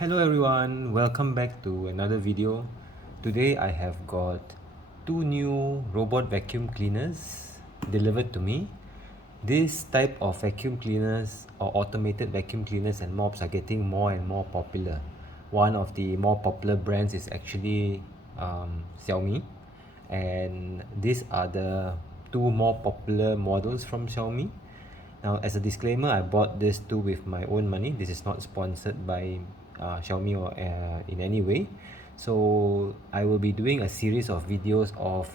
Hello everyone, welcome back to another video. Today I have got two new robot vacuum cleaners delivered to me. This type of vacuum cleaners or automated vacuum cleaners and mops are getting more and more popular. One of the more popular brands is actually Xiaomi, and these are the two more popular models from Xiaomi. Now, as a disclaimer, I bought this two with my own money. This is not sponsored by Xiaomi or in any way. So I will be doing a series of videos of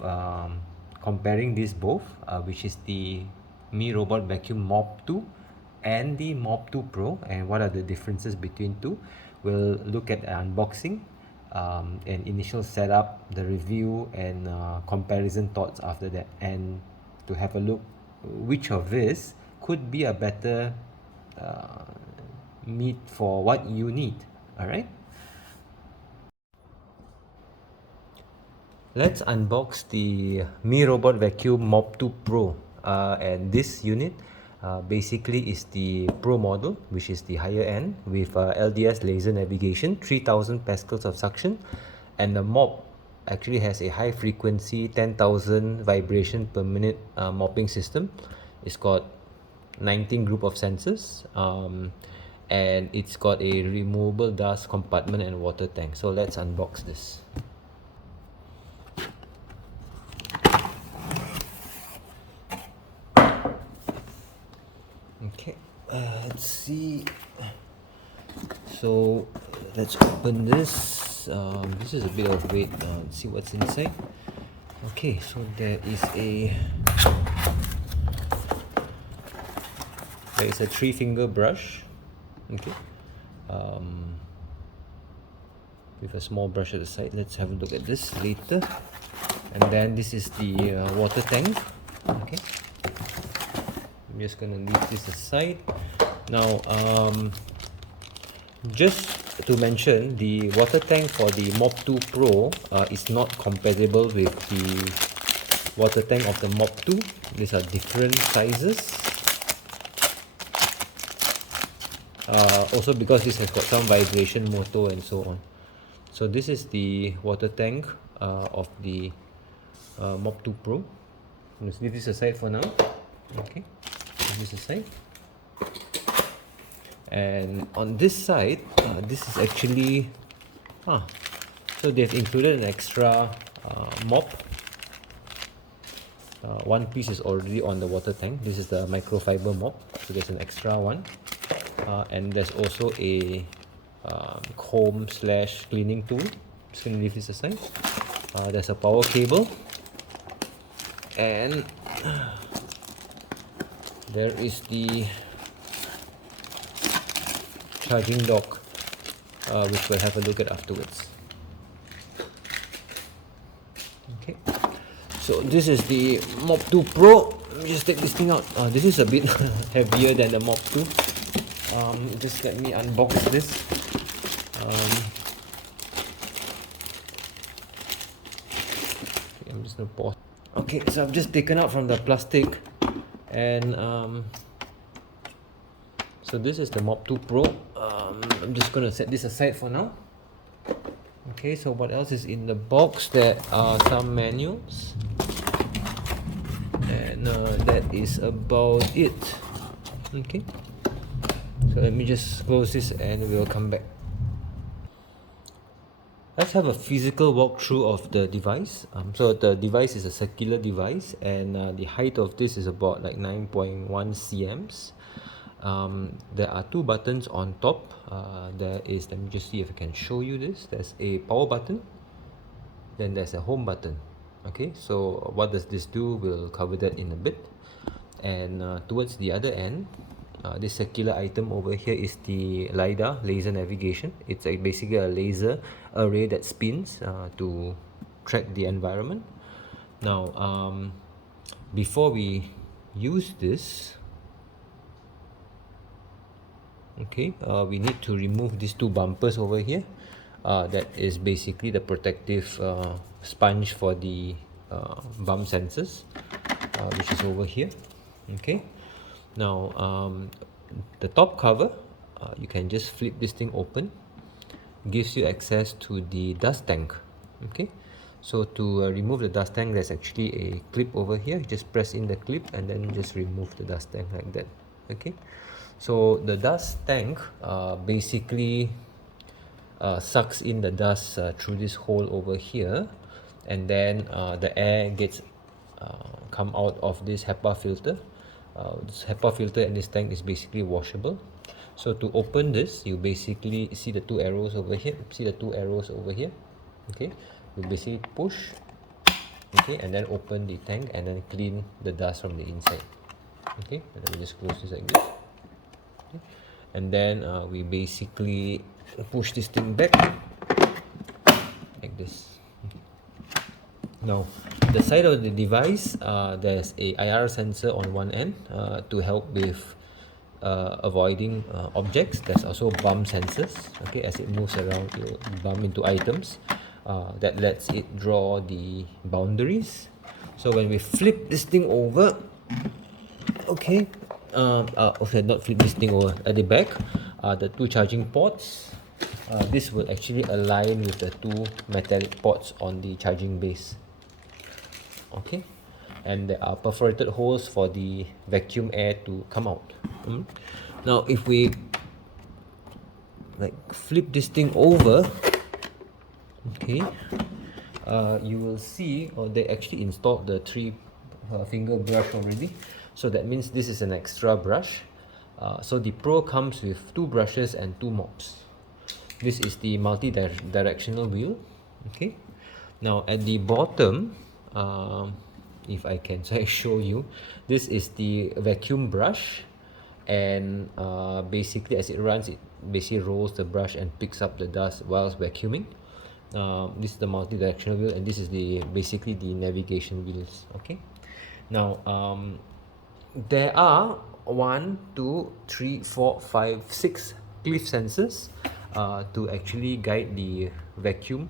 comparing these both, which is the Mi Robot Vacuum Mop 2 and the Mop 2 Pro, and what are the differences between two. We'll look at the unboxing, an initial setup, the review, and comparison thoughts after that, and to have a look which of this could be a better uh, meat for what you need. All right, let's unbox the Mi Robot Vacuum Mop 2 Pro, and this unit basically is the Pro model, which is the higher end with LDS laser navigation, 3000 pascals of suction, and the mop actually has a high frequency 10,000 vibration per minute mopping system. It's got 19 group of sensors, and it's got a removable dust compartment and water tank. So let's unbox this. Okay, let's see. So let's open this. This is a bit of weight. Let's see what's inside. Okay, so there is a 3-finger brush. Okay, with a small brush at the side. Let's have a look at this later. And then this is the water tank. Okay, I'm just gonna leave this aside. Now, just to mention, the water tank for the Mop 2 Pro is not compatible with the water tank of the Mop 2. These are different sizes. Also because this has got some vibration motor and so on. So this is the water tank of the Mop 2 Pro. Let's leave this aside for now. Okay, leave this aside. And on this side, this is actually so they've included an extra mop. One piece is already on the water tank. This is the microfiber mop, so there's an extra one, and there's also a comb slash cleaning tool. Just gonna leave this aside. There's a power cable, and there is the charging dock, which we'll have a look at afterwards. Okay, so this is the Mop 2 Pro. Let me just take this thing out. This is a bit heavier than the Mop 2. Just let me unbox this. Okay, I'm just gonna pause. Okay, so I've just taken out from the plastic, and so this is the Mop 2 Pro. I'm just gonna set this aside for now. Okay, so what else is in the box? There are some manuals, and that is about it. Okay, so let me just close this and we'll come back. Let's have a physical walkthrough of the device. So the device is a circular device, and the height of this is about like 9.1 cms. There are two buttons on top. There is, let me just see if I can show you this. There's a power button, then there's a home button. Okay, so what does this do? We'll cover that in a bit. And towards the other end, this circular item over here is the LIDAR laser navigation. It's basically a laser array that spins to track the environment. Now, before we use this, okay, we need to remove these two bumpers over here. That is basically the protective sponge for the bump sensors, which is over here. Okay, now the top cover, you can just flip this thing open, gives you access to the dust tank. Okay, so to remove the dust tank, there's actually a clip over here. You just press in the clip and then just remove the dust tank like that. Okay, so the dust tank basically sucks in the dust through this hole over here, and then the air gets come out of this HEPA filter. This HEPA filter and this tank is basically washable. So to open this, you basically see the two arrows over here. See the two arrows over here. Okay, you basically push. Okay, and then open the tank and then clean the dust from the inside. Okay, and then we just close this like this. Okay. And then we basically push this thing back like this. Now, the side of the device, there's a IR sensor on one end to help with avoiding objects. There's also bump sensors. Okay, as it moves around, it will bump into items. That lets it draw the boundaries. So when we flip this thing over, okay, okay, not flip this thing over, at the back, the two charging ports. This will actually align with the two metallic ports on the charging base. Okay, and there are perforated holes for the vacuum air to come out. Now if we like flip this thing over, okay, you will see, or they actually installed the three finger brush already, so that means this is an extra brush. So the Pro comes with two brushes and two mops. This is the multi-directional wheel. Okay, now at the bottom, if I can show you, this is the vacuum brush, and basically as it runs, it basically rolls the brush and picks up the dust whilst vacuuming. This is the multi-directional wheel, and this is the basically the navigation wheels. Okay, now there are 1, 2, 3, 4, 5, 6 cliff sensors to actually guide the vacuum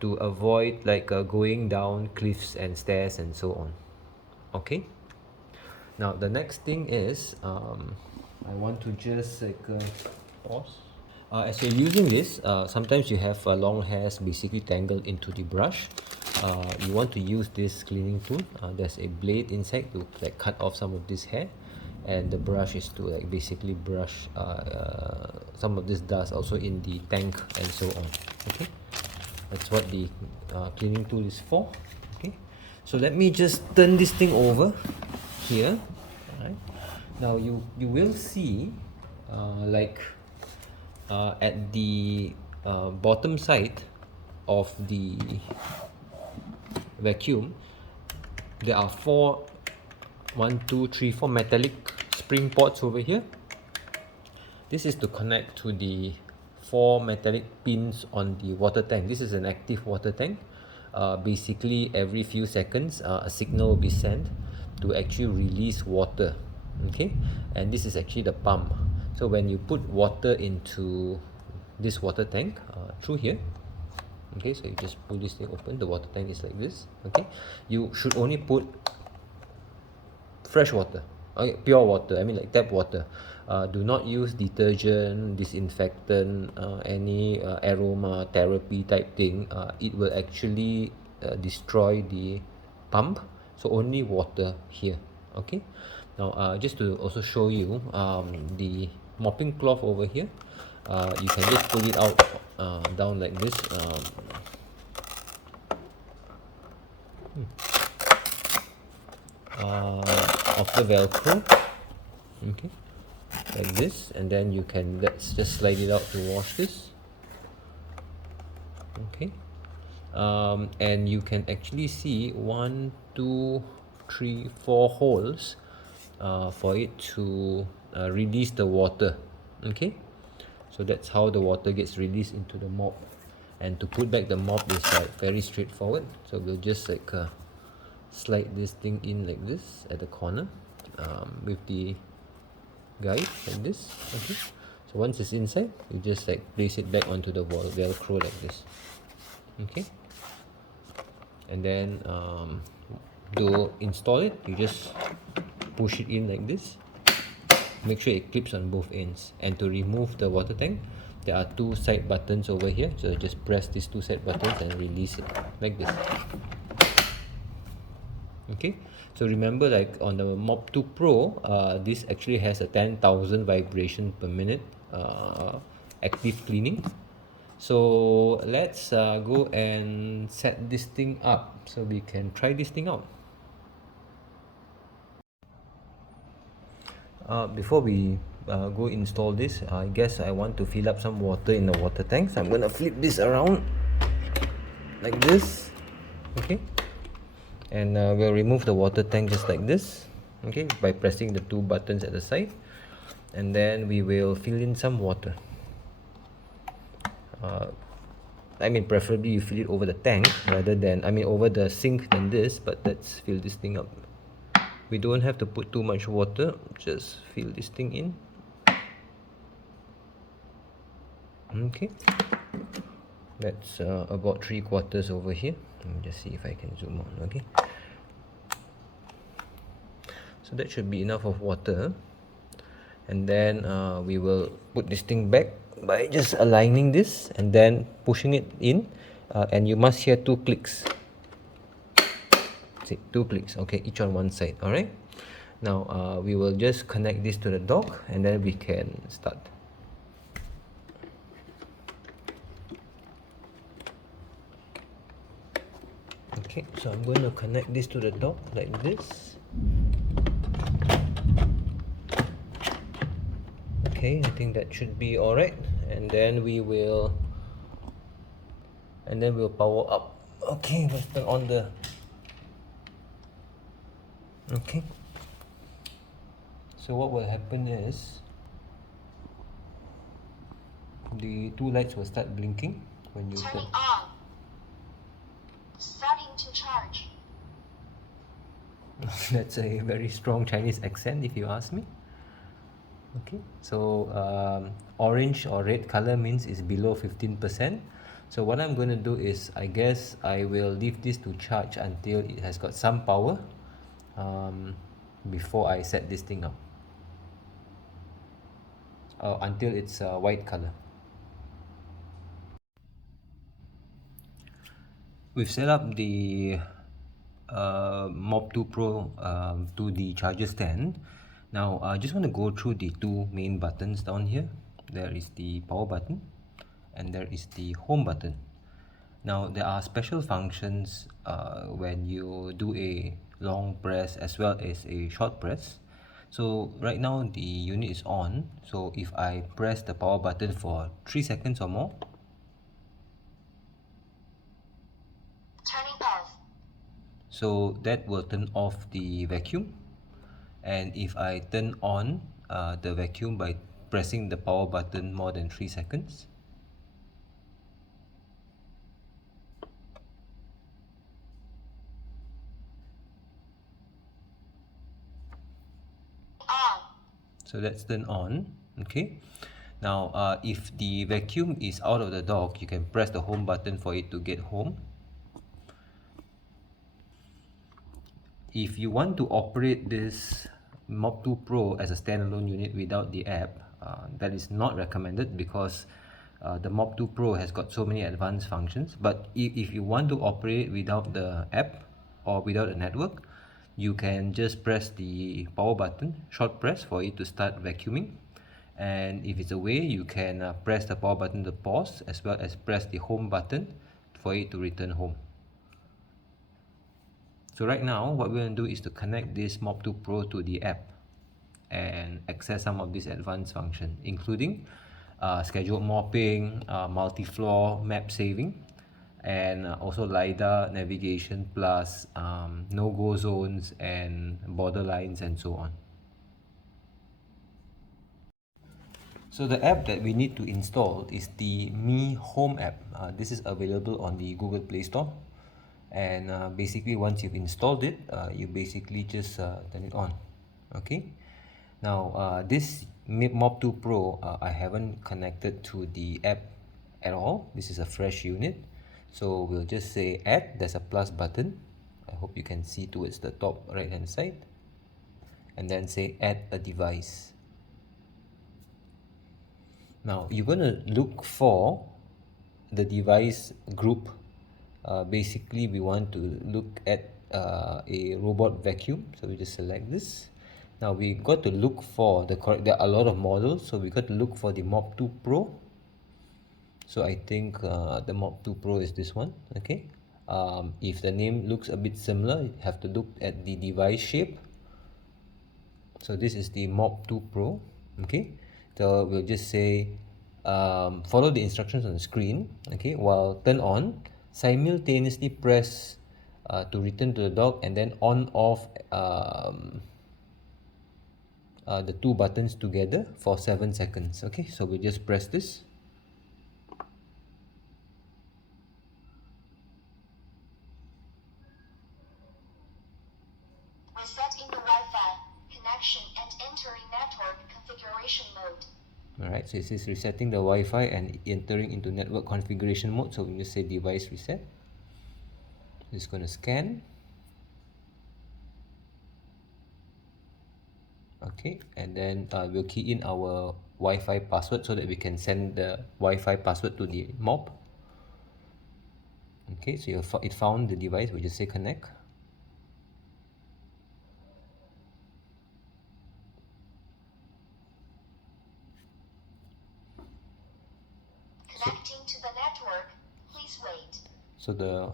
to avoid like going down cliffs and stairs and so on. Okay, now the next thing is I want to just like pause. As you're using this, sometimes you have long hairs basically tangled into the brush. You want to use this cleaning tool. There's a blade inside to like cut off some of this hair, and the brush is to like basically brush some of this dust also in the tank and so on. Okay, that's what the cleaning tool is for. Okay, so let me just turn this thing over here. All right, now you will see like at the bottom side of the vacuum, there are 4 metallic spring ports over here. This is to connect to the 4 metallic pins on the water tank. This is an active water tank. Basically every few seconds a signal will be sent to actually release water. Okay, and this is actually the pump. So when you put water into this water tank through here, okay, so you just pull this thing open, the water tank is like this. Okay, you should only put fresh water, okay, pure water, I mean like tap water. Do not use detergent, disinfectant, any aroma therapy type thing. It will actually destroy the pump. So only water here. Okay, now just to also show you the mopping cloth over here, you can just pull it out down like this. Of the velcro, okay, like this, and then you can, let's just slide it out to wash this. Okay, and you can actually see 1, 2, 3, 4 holes for it to release the water. Okay, so that's how the water gets released into the mop, and to put back the mop is like very straightforward. So we'll just like slide this thing in like this at the corner with the guide like this. Okay, so once it's inside, you just like place it back onto the wall velcro like this. Okay, and then to install it, you just push it in like this. make sure it clips on both ends. And to remove the water tank, there are two side buttons over here, so just press these two side buttons and release it like this. Okay, so remember, like on the Mop 2 Pro, this actually has a 10,000 vibration per minute active cleaning. So let's go and set this thing up so we can try this thing out. Before we go install this, I guess I want to fill up some water in the water tank, so I'm gonna flip this around like this. Okay, and we'll remove the water tank just like this, okay, by pressing the two buttons at the side, and then we will fill in some water. I mean, preferably you fill it over the tank rather than, I mean, over the sink than this, but let's fill this thing up. We don't have to put too much water, just fill this thing in. Okay, that's about 3/4 over here. Let me just see if I can zoom on. Okay, so that should be enough of water, and then we will put this thing back by just aligning this and then pushing it in, and you must hear two clicks. See, two clicks, okay, each on one side. All right, now we will just connect this to the dock and then we can start. Okay, so I'm going to connect this to the dock like this. Okay, I think that should be all right, and then we'll power up. Okay, let's turn on the, okay, so what will happen is the two lights will start blinking when you turning on, starting to charge. That's a very strong Chinese accent if you ask me. Okay, so orange or red color means it's below 15%. So what I'm going to do is, I guess I will leave this to charge until it has got some power before I set this thing up, until it's white color. We've set up the Mop 2 Pro to the charger stand. Now I just want to go through the two main buttons down here. There is the power button and there is the home button. Now there are special functions when you do a long press as well as a short press. So right now the unit is on, so if I press the power button for 3 seconds or more, Turning off. so that will turn off the vacuum. And if I turn on the vacuum by pressing the power button more than 3 seconds, On. so that's turned on. Okay, now if the vacuum is out of the dock, you can press the home button for it to get home. If you want to operate this Mop 2 Pro as a standalone unit without the app, that is not recommended, because the Mop 2 Pro has got so many advanced functions. But if you want to operate without the app or without a network, you can just press the power button, short press, for it to start vacuuming. And if it's away, you can press the power button to pause, as well as press the home button for it to return home. So right now, what we're going to do is to connect this Mop 2 Pro to the app and access some of these advanced functions, including scheduled mopping, multi-floor map saving, and also LIDAR navigation, plus no-go zones and border lines and so on. So the app that we need to install is the Mi Home app. This is available on the Google Play Store. And basically, once you've installed it, you basically just turn it on. Okay, now this Mop 2 Pro, I haven't connected to the app at all. This is a fresh unit, so we'll just say add. There's a plus button, I hope you can see towards the top right hand side, and then say add a device. Now you're going to look for the device group. Basically, we want to look at a robot vacuum. So we just select this. Now we got to look for the correct. There are a lot of models, so we got to look for the Mop 2 Pro. So I think the Mop 2 Pro is this one. Okay. If the name looks a bit similar, you have to look at the device shape. So this is the Mop 2 Pro. Okay, so we'll just say follow the instructions on the screen. Okay, while turn on, simultaneously press to return to the dock, and then on off the two buttons together for 7 seconds. Okay, so we'll just press this. Resetting the Wi-Fi connection and entering network configuration mode. Alright, so it says resetting the Wi-Fi and entering into network configuration mode. So we just say device reset. It's going to scan. Okay, and then we'll key in our Wi-Fi password so that we can send the Wi-Fi password to the Mop. Okay, so it found the device. We just say connect. Connecting to the network. Please wait. So the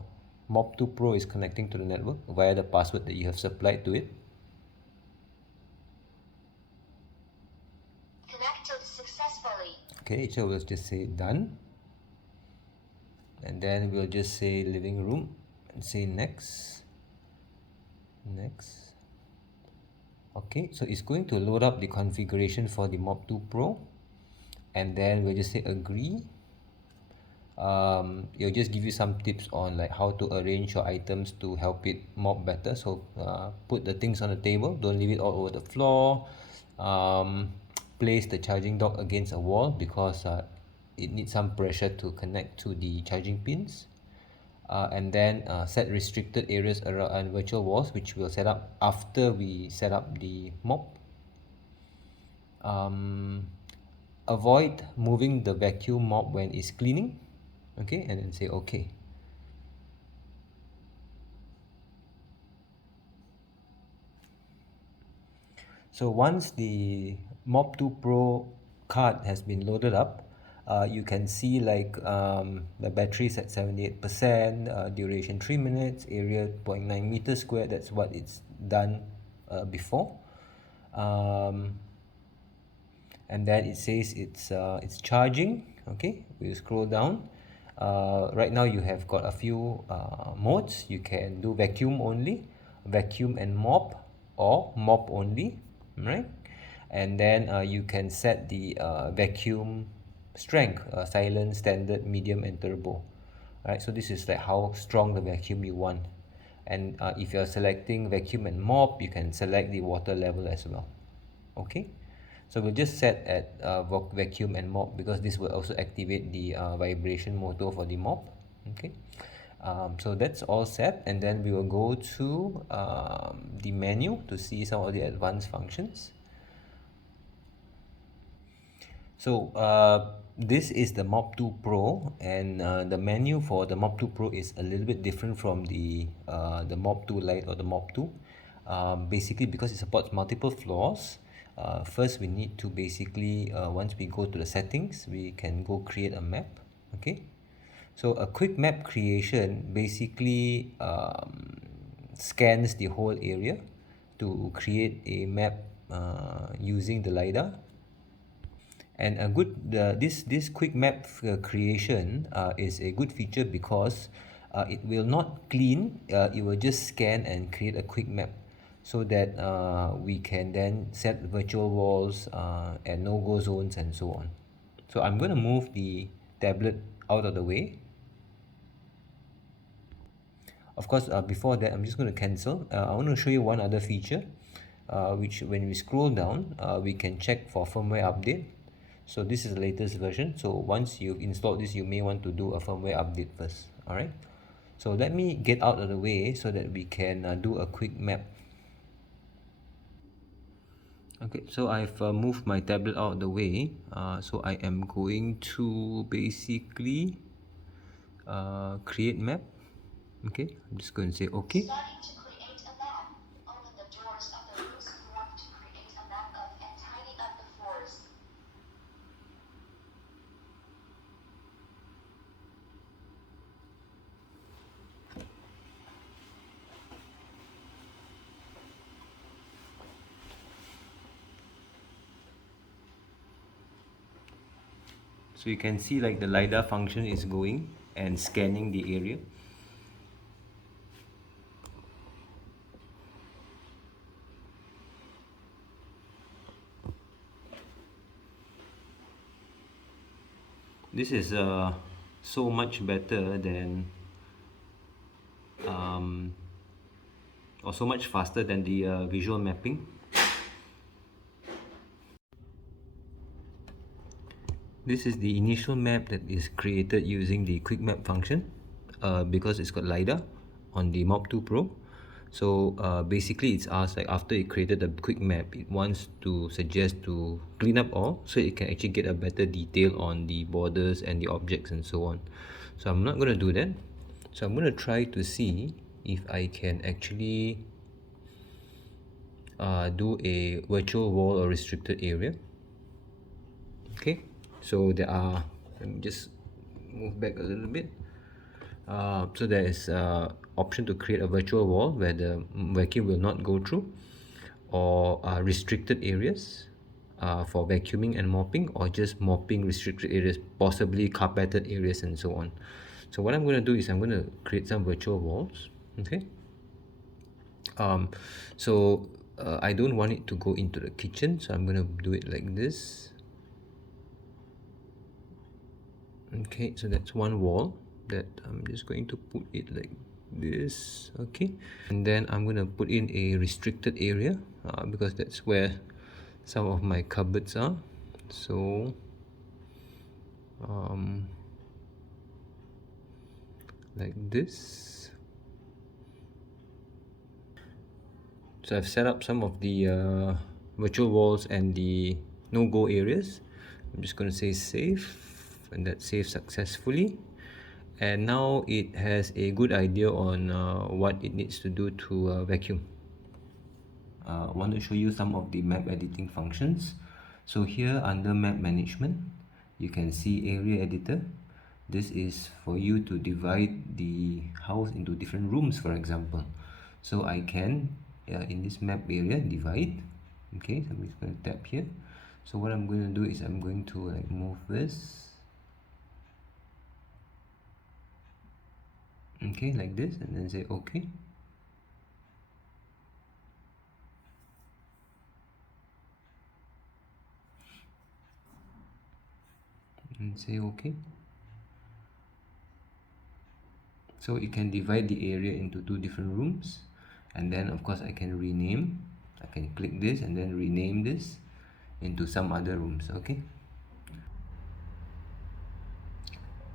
Mop 2 Pro is connecting to the network via the password that you have supplied to it. Connected successfully. Okay, so we'll just say done. And then we'll just say living room and say next. Next. Okay, so it's going to load up the configuration for the Mop 2 Pro. And then we'll just say agree. It'll just give you some tips on like how to arrange your items to help it mop better. So put the things on the table, don't leave it all over the floor. Place the charging dock against a wall because it needs some pressure to connect to the charging pins. And then set restricted areas around virtual walls, which we'll set up after we set up the mop. Avoid moving the vacuum mop when it's cleaning. Okay, and then say okay. So once the Mop 2 Pro card has been loaded up, you can see like the battery is at 78%, duration 3 minutes, area 0.9 meters squared. That's what it's done before. And then it says it's charging. Okay, we'll scroll down. Right now you have got a few modes. You can do vacuum only, vacuum and mop, or mop only, right? And then you can set the vacuum strength, silent, standard, medium, and turbo. Right, so this is like how strong the vacuum you want. And if you're selecting vacuum and mop, you can select the water level as well. Okay, so we'll just set at vacuum and mop because this will also activate the vibration motor for the mop. Okay, so that's all set, and then we will go to the menu to see some of the advanced functions. So this is the Mop 2 Pro, and the menu for the Mop 2 Pro is a little bit different from the Mop 2 Lite or the Mop 2. Basically, because it supports multiple floors, first we need to basically, once we go to the settings, we can go create a map. Okay, so a quick map creation basically scans the whole area to create a map using the LiDAR. And a good this quick map creation is a good feature because it will not clean, it will just scan and create a quick map so that we can then set virtual walls and no-go zones and so on. So I'm going to move the tablet out of the way. Of course, before that, I'm just going to cancel. I want to show you one other feature, which when we scroll down, we can check for firmware update. So this is the latest version. So once you've installed this, you may want to do a firmware update first. All right. So let me get out of the way so that we can do a quick map. Okay, so I've moved my tablet out of the way. So I am going to basically create map. Okay, I'm just going to say okay. Starting to create a map. Open the doors of the loose form to create a map of and tidy up the floors. So you can see like the LiDAR function is going and scanning the area. This is so much better than or so much faster than the visual mapping. This is the initial map that is created using the quick map function because it's got LiDAR on the Mop 2 Pro. So basically it's asked, like, after it created the quick map, it wants to suggest to clean up all so it can actually get a better detail on the borders and the objects and so on. So I'm not going to do that. So I'm going to try to see if I can actually do a virtual wall or restricted area. Okay, so there are, let me just move back a little bit. So there is option to create a virtual wall where the vacuum will not go through, or restricted areas for vacuuming and mopping, or just mopping restricted areas, possibly carpeted areas and so on. So what I'm going to do is I'm going to create some virtual walls. Okay, so I don't want it to go into the kitchen, so I'm going to do it like this. Okay, so that's one wall that I'm just going to put it like this. Okay, and then I'm going to put in a restricted area because that's where some of my cupboards are. So like this. So I've set up some of the virtual walls and the no-go areas. I'm just going to say save, and that's saved successfully. And now it has a good idea on what it needs to do to vacuum. I want to show you some of the map editing functions. So here under map management, you can see area editor. This is for you to divide the house into different rooms, for example. So I can in this map area divide. Okay, so I'm just going to tap here. So what I'm going to do is I'm going to like move this, okay, like this, and then say okay. And say okay. So you can divide the area into two different rooms, and then of course I can rename. I can click this and then rename this into some other rooms. Okay,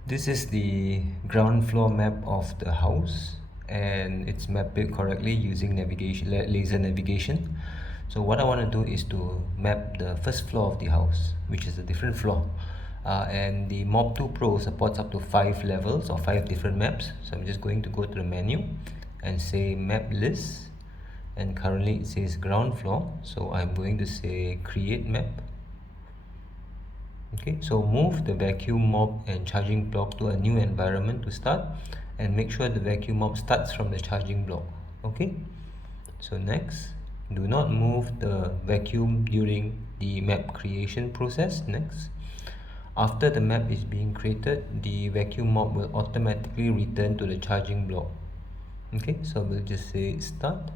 this is the ground floor map of the house, and it's mapped it correctly using navigation, laser navigation. So what I want to do is to map the first floor of the house, which is a different floor. And the Mop 2 Pro supports up to 5 levels or 5 different maps. So I'm just going to go to the menu and say map list, and currently it says ground floor, so I'm going to say create map. Okay, so move the vacuum mop and charging block to a new environment to start, and make sure the vacuum mop starts from the charging block. Okay, so next, do not move the vacuum during the map creation process. Next, after the map is being created, the vacuum mop will automatically return to the charging block. Okay, so we'll just say start,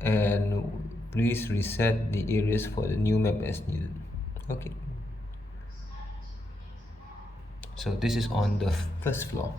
and please reset the areas for the new map as needed. Okay, so this is on the first floor.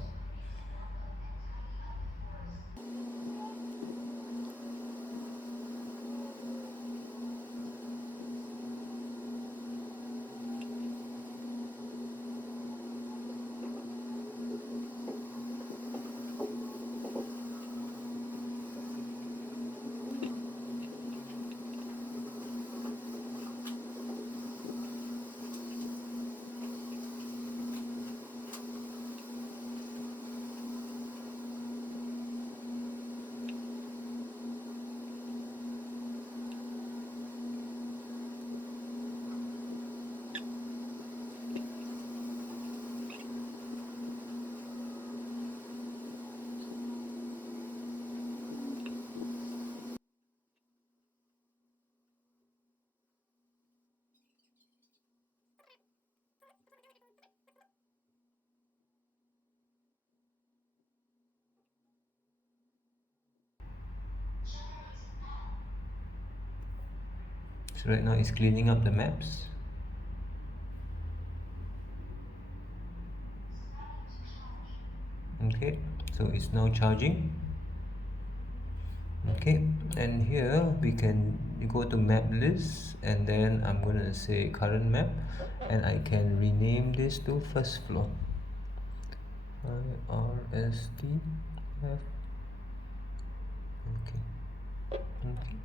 So right now it's cleaning up the maps. Okay, so it's now charging. Okay, and here we can go to map list, and then I'm gonna say current map, and I can rename this to first floor. IRSTF. Okay. Okay.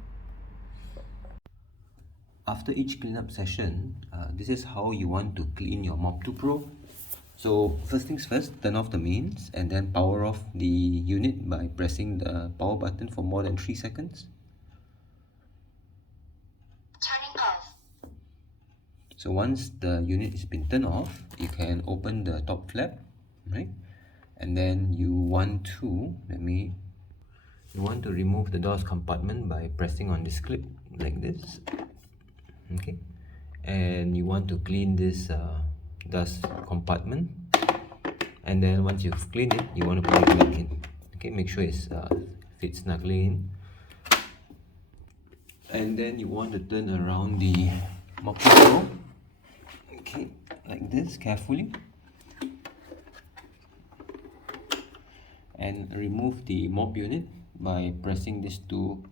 After each cleanup session, this is how you want to clean your Mop 2 Pro. So first things first, turn off the mains and then power off the unit by pressing the power button for more than 3 seconds. Turning off. So once the unit has been turned off, you can open the top flap, right? And then you want to remove the doors compartment by pressing on this clip like this. Okay, and you want to clean this dust compartment, and then once you've cleaned it, you want to put it back in. Okay, make sure it's fits snugly in, and then you want to turn around the mop pro. Okay, like this carefully, and remove the mop unit by pressing these two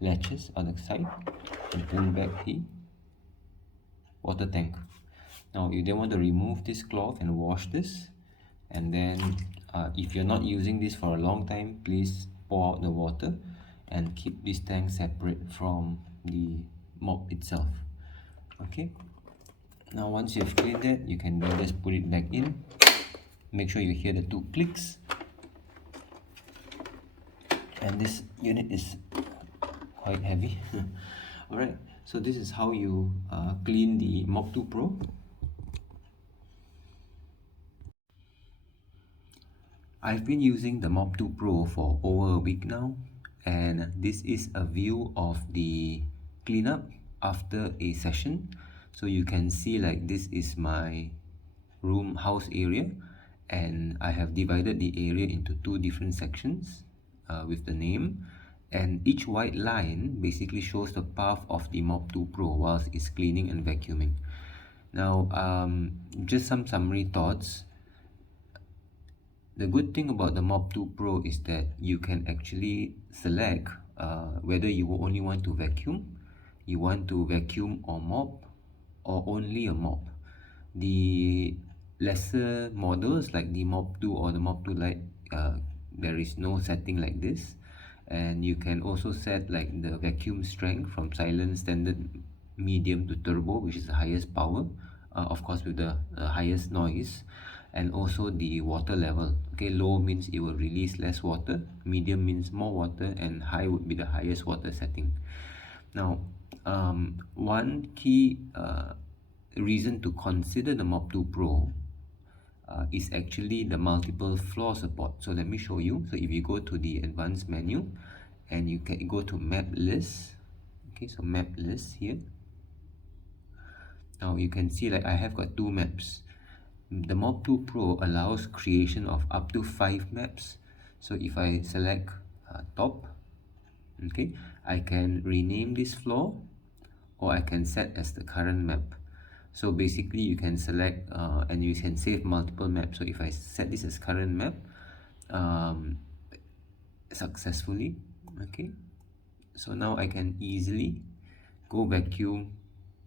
latches on the side and pull back the water tank. Now you then want to remove this cloth and wash this, and then if you're not using this for a long time, please pour out the water and keep this tank separate from the mop itself. Okay, now once you've cleaned that, you can then just put it back in. Make sure you hear the two clicks, and this unit is quite heavy. Alright, so this is how you clean the Mop 2 Pro. I've been using the Mop 2 Pro for over a week now, and this is a view of the cleanup after a session. So you can see, like, this is my house area, and I have divided the area into two different sections with the name, and each white line basically shows the path of the Mop 2 Pro whilst it's cleaning and vacuuming. Now just some summary thoughts. The good thing about the Mop 2 Pro is that you can actually select whether you only want to vacuum, you want to vacuum or mop, or only a mop. The lesser models like the Mop 2 or the Mop 2 Lite, there is no setting like this, and you can also set like the vacuum strength from silent, standard, medium to turbo, which is the highest power, of course with the highest noise, and also the water level. Okay, low means it will release less water, medium means more water, and high would be the highest water setting. Now one key reason to consider the Mop 2 Pro is actually the multiple floor support. So let me show you. So if you go to the advanced menu and you can go to map list. Okay, so map list here. Now you can see, like, I have got two maps. The Mop 2 Pro allows creation of up to 5 maps. So if I select top, okay, I can rename this floor, or I can set as the current map. So basically you can select and you can save multiple maps. So if I set this as current map successfully, okay, so now I can easily go vacuum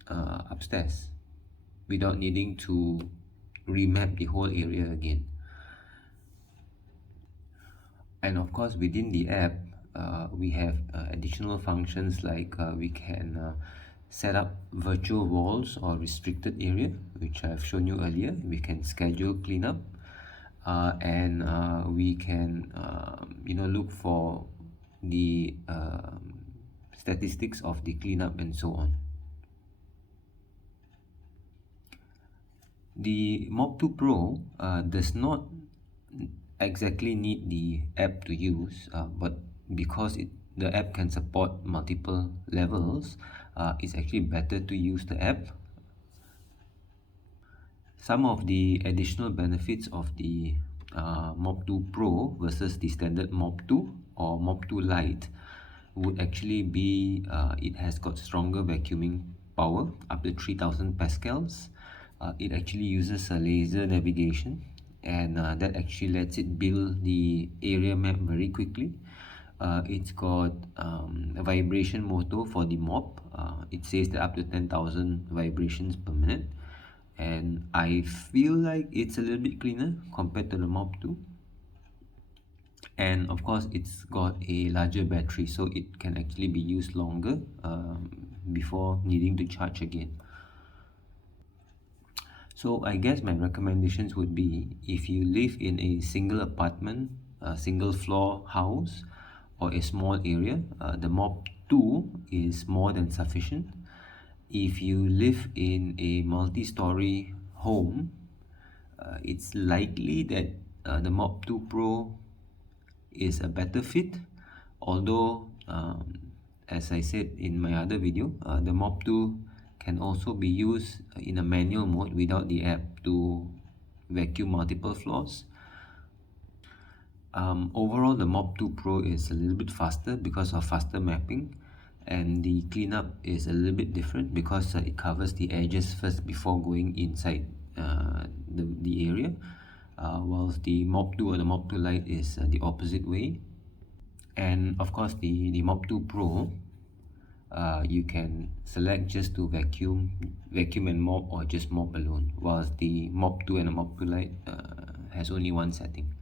upstairs without needing to remap the whole area again. And of course, within the app we have additional functions like we can set up virtual walls or restricted area, which I've shown you earlier. We can schedule cleanup, and we can look for the statistics of the cleanup and so on. The Mop 2 Pro does not exactly need the app to use, but because the app can support multiple levels, it's actually better to use the app. Some of the additional benefits of the Mop 2 Pro versus the standard Mop 2 or Mop 2 Lite would actually be it has got stronger vacuuming power up to 3000 pascals. It actually uses a laser navigation, and that actually lets it build the area map very quickly. It's got a vibration motor for the mop. It says that up to 10,000 vibrations per minute, and I feel like it's a little bit cleaner compared to the Mop 2. And of course, it's got a larger battery, so it can actually be used longer before needing to charge again. So I guess my recommendations would be, if you live in a single apartment, a single floor house, or a small area, the Mop 2 is more than sufficient. If you live in a multi-story home, it's likely that the Mop 2 Pro is a better fit, although as I said in my other video, the Mop 2 can also be used in a manual mode without the app to vacuum multiple floors. Overall, the Mop 2 Pro is a little bit faster because of faster mapping, and the cleanup is a little bit different because it covers the edges first before going inside the area, whilst the Mop 2 or the Mop 2 Lite is the opposite way. And of course, the Mop 2 Pro, you can select just to vacuum and mop, or just mop alone, whilst the Mop 2 and the Mop 2 Lite has only one setting.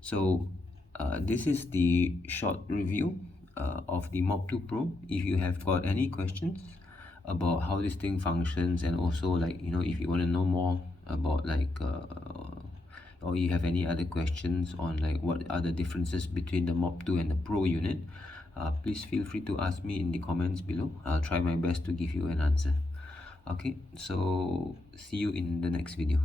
So this is the short review of the Mop 2 Pro. If you have got any questions about how this thing functions, and also, like, you know, if you want to know more about, like, or you have any other questions on, like, what are the differences between the Mop 2 and the Pro unit, please feel free to ask me in the comments below. I'll try my best to give you an answer. Okay, so see you in the next video.